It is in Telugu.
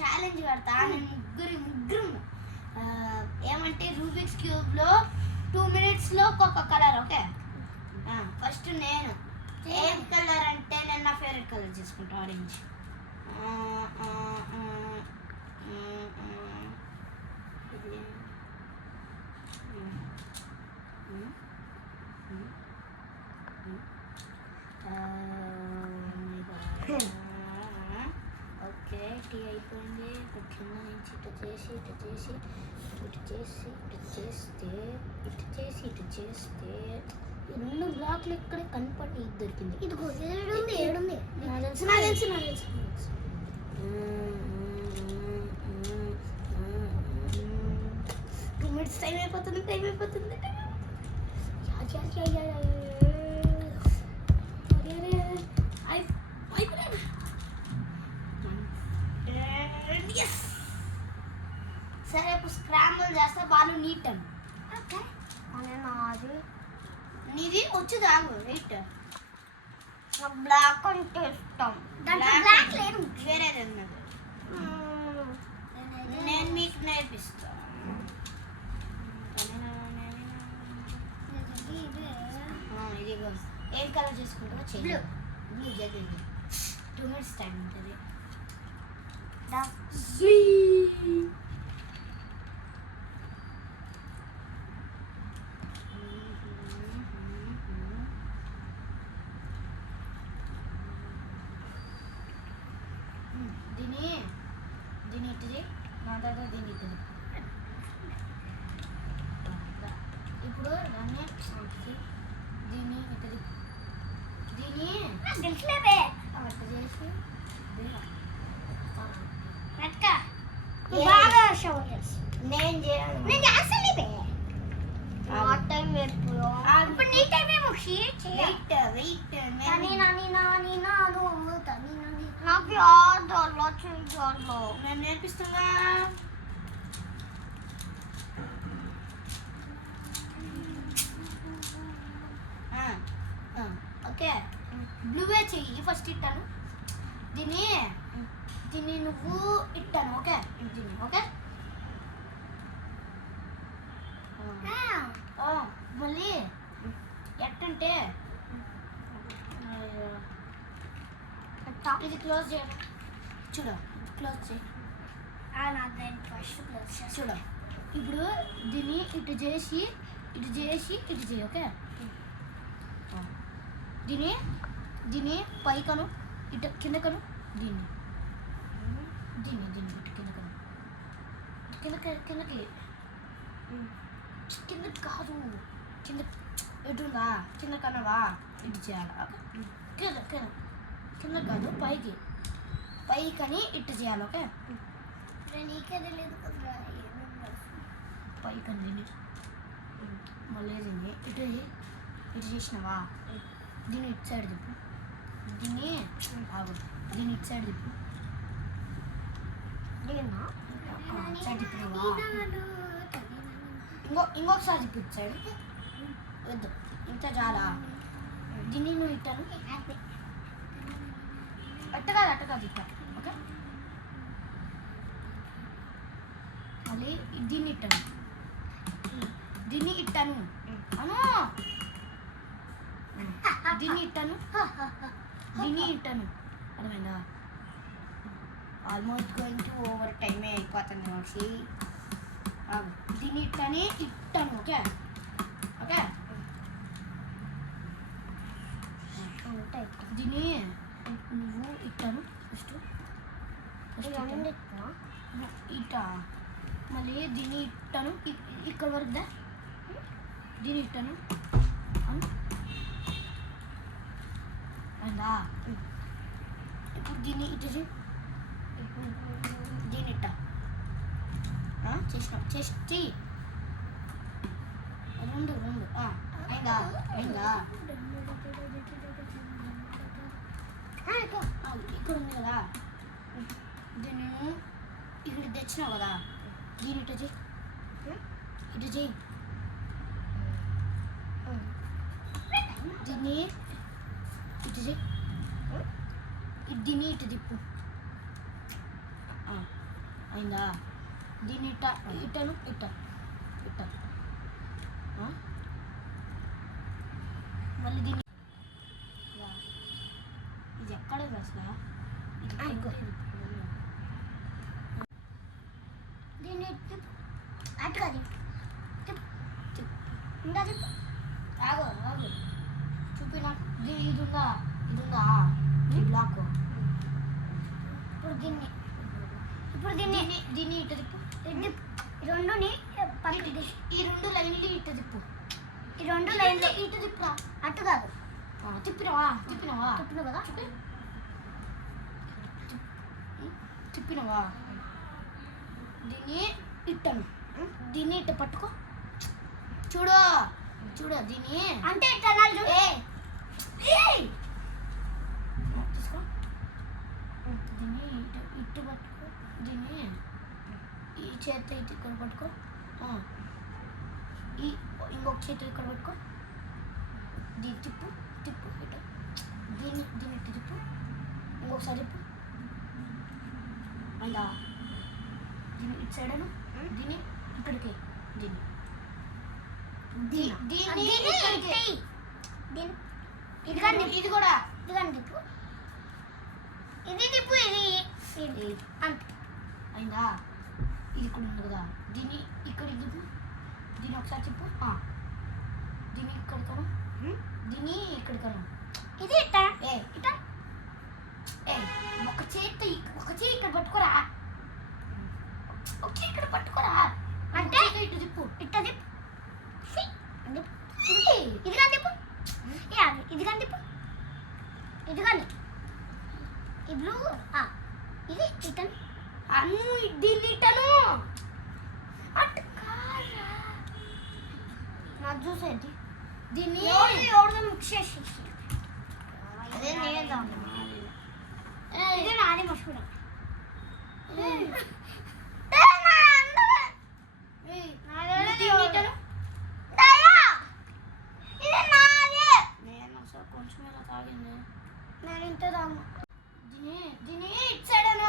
ఛాలెంజ్ పెడతా. నేను ముగ్గురు ఏమంటే రూబిక్స్ క్యూబ్లో 2 minutesలో ఒక్కొక్క కలర్. ఓకే, ఫస్ట్ నేను ఏం కలర్ అంటే నేను నా ఫేవరెట్ కలర్ చేసుకుంటా, ఆరెంజ్. ఓకే, టీ అయిపోయింది. ఇప్పుడు కింద నుంచి ఇటు చేసి ఇటు చేసి ఇటు చేసి ఇటు చేస్తే ఇటు చేసి ఇటు చేస్తే 2 బ్లాక్లు ఇక్కడే కనపడి దొరికింది. ఇదిగో ఏడుంది. నాకు తెలుసు. 2 minutes టైం అయిపోతుంది. సరే, ఇప్పుడు స్క్రాంబుల్ చేస్తా. బాగా నీట్ అని. ఓకే, నాది నీది వచ్చు దాగు రైట్. బ్లాక్ అంటే ఇష్టం. బ్లాక్ లేదు, వేరేది ఉన్నది. నేను మీకు నేర్పిస్తాను. ఇదిగో ఏం కలర్ చేసుకుంటారో చెయ్యి. బ్లూ జరిగింది. 2 minutes టైం ఉంటుంది. దీని ఇటుది నా దగ్గర దీని ఇటుది. ఇప్పుడు దాన్ని దీన్ని ఇటుది దీన్ని తెలిసినవే అట్ట చేసి నేను చేయాలి. నేను నేర్పిస్తున్నా. ఓకే, బ్లూవే చెయ్యి. ఫస్ట్ ఇట్టాను దీన్ని నువ్వు ఇట్టాను. ఓకే, దీన్ని ఓకే. మళ్ళీ ఎట్టంటే ఇది క్లోజ్ చేయండి. చూడు, క్లోజ్ చేయి. చూడు, ఇప్పుడు దీన్ని ఇటు చేసి ఇటు చేయి. ఓకే, దీన్ని పైకను ఇటు కిందకను దీన్ని ఇటు కిందకి కాదు, ఎటుందా కింద కన్నావా ఇటు చేయాలి. కింద కాదు, పైకని ఇటు చేయాలి. ఓకే, నీకే తెలియదు కదా. పైకని దీన్ని మళ్ళీ దీన్ని ఇటు చేసినావా, దీన్ని ఇటు సైడ్ తిప్పు. దీన్ని ఇటు సైడ్ తిప్పు. సైడ్ తిప్పినావా, ఇంకొకసారి తిప్పు. ఇటు సైడ్ వద్దు, ఇంత చాలా. దీన్ని నువ్వు ఇట్టాను అట్ట కాదు ఇట్ట. ఓకే, మళ్ళీ దీన్ని ఇట్టాను అను. దీన్ని ఇట్టాను అర్థమైందా? ఆల్మోస్ట్ గోయింగ్ టు ఓవర్ టైమే అయిపోతుంది మనిషి. దీన్ని ఇట్టాను. ఓకే, దీన్ని నువ్వు ఇట్టాను ఫస్ట్ ఇట్ట. మళ్ళీ దీన్ని ఇట్టాను ఇక్కడ వరకు దా. దీన్ని ఇట్టాను అలా. ఇప్పుడు దీన్ని ఇటు దీన్ని ఇట్ట చేసి చెయ్యి. రెండు అయిందా? ఇక్కడ ఉంది కదా, దీన్ని ఇక్కడ తెచ్చినావు కదా, దీన్ని ఇటు చెయ్యి. దీన్ని ఇటు చెయ్యి. దీన్ని ఇటు తిప్పు. అయిందా? దీన్ని ఇట్టను ఇట్ట మళ్ళీ దీన్ని ఇది ఎక్కడ అసలు దీన్ని అటు కాదు ఇంకా ఆగు చూపి నాకు ఇది ఉందా ఈ బ్లాక్ ఇప్పుడు దీన్ని ఇటు తిప్పు రెండుని ఈ రెండు లైన్లు ఇటు తిప్పు ఈ రెండు లైన్లు ఇటు తిప్పురా అటు కాదు తిప్పినావా కదా తిప్పినావా దీన్ని ఇట్టను దీన్ని ఇట్ట పట్టుకో చూడు దీన్ని అంటే తీసుకో దీన్ని ఇట్టు పట్టుకో దీన్ని ఈ చేతితో ఇటు ఇక్కడ పట్టుకో ఈ ఇంకొక చేతితో ఇక్కడ పట్టుకో దీన్ని తిప్పు ఇటు దీన్ని ఇటు తిప్పు ఇంకొకసారి తిప్పు అలా దీన్ని ఇటు సైడ్ దీన్ని ఇక్కడికి ఇది కూడా తిప్పు ఇది తిప్పు ఇది అయిందా? ఇది ఇక్కడ ఉంది కదా దీన్ని ఇక్కడికి తిప్పు దీన్ని ఒకసారి తిప్పు దీన్ని ఇక్కడికను దీన్ని ఇక్కడికను ఇది ఇట్ట ఒక చేతి ఇక్కడ పట్టుకోరా ఇక్కడ పట్టుకోరా అంటే ఇటు తిప్పు ఇట్ట తిప్పు ఇది కానీ తిప్పు ఇది కానీ తిప్పు ఇది కానీ ఈ బ్లూ ఇది ఇటను దీన్ని ఇటను అటు నాకు చూసేది దీన్ని ఎవరిదో మిక్స్ చేసి అదే నేదా ఇది నాది మర్చిపోయా కొంచెం ఇలా తాగింది నేను ఇంత తాగు దీన్ని ఇటు సైడ్